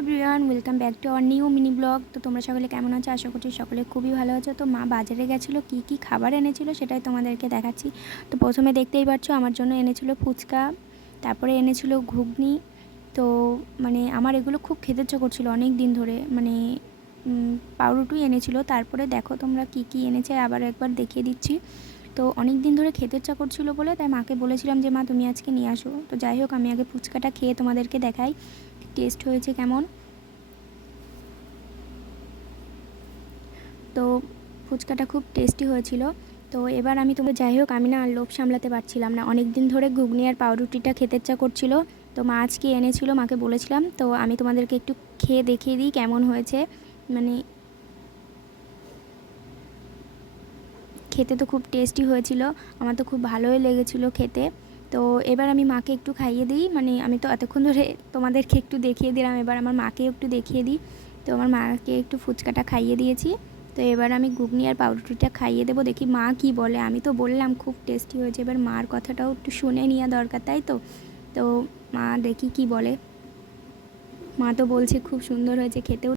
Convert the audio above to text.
Everyone welcome back to our new mini blog. তো তোমরা সকলে কেমন আছো? আশা করছি সকলে খুবই ভালো আছো। তো মা বাজারে গেছিলো, কি কি খাবার এনেছিল সেটাই তোমাদেরকে দেখাচ্ছি। তো প্রথমে দেখতেই পাচ্ছ আমার জন্য এনেছিল ফুচকা, তারপরে এনেছিল ঘুগনি। তো মানে আমার এগুলো খুব খেতে ইচ্ছে করছিল অনেক দিন ধরে, মানে পাউরুটি এনেছিল। তারপরে দেখো তোমরা কি কি এনেছে আবার একবার দেখিয়ে দিচ্ছি। তো অনেক দিন ধরে খেতে ইচ্ছা করছিল বলে তাই মাকে বলেছিলাম যে মা তুমি আজকে নিয়ে আসো। তো যাই হোক, আমি আগে ফুচকাটা খেয়ে তোমাদেরকে দেখাই টেস্ট হয়েছে কেমন। তো ফুচকাটা খুব টেস্টি হয়েছিল। তো এবার আমি তোমাকে যাই হোক, আমি না লোভ সামলাতে পারছিলাম না, অনেক দিন ধরে ঘুগনি আর পাউরুটিটা খেতে ইচ্ছা করছিল। তো মা আজকে এনেছিল, মাকে বলেছিলাম। তো আমি তোমাদেরকে একটু খেয়ে দেখিয়ে দিই কেমন হয়েছে। মানে খেতে তো খুব টেস্টি হয়েছিল, আমার তো খুব ভালোই লেগেছিলো খেতে। তো এবার আমি মাকে একটু খাইয়ে দিই, মানে আমি তো এতক্ষণ ধরে তোমাদেরকে একটু দেখিয়ে দিলাম, এবার আমার মাকে একটু দেখিয়ে দিই। তো আমার মাকে একটু ফুচকাটা খাইয়ে দিয়েছি। তো এবার আমি ঘুগনি আর পাউরুটিটা খাইয়ে দেবো, দেখি মা কি বলে। আমি তো বললাম খুব টেস্টি হয়েছে, এবার মার কথাটাও একটু শুনে নেওয়া দরকার, তাই তো। তো মা দেখি কি বলে। মা তো বলছে খুব সুন্দর হয়েছে, খেতেও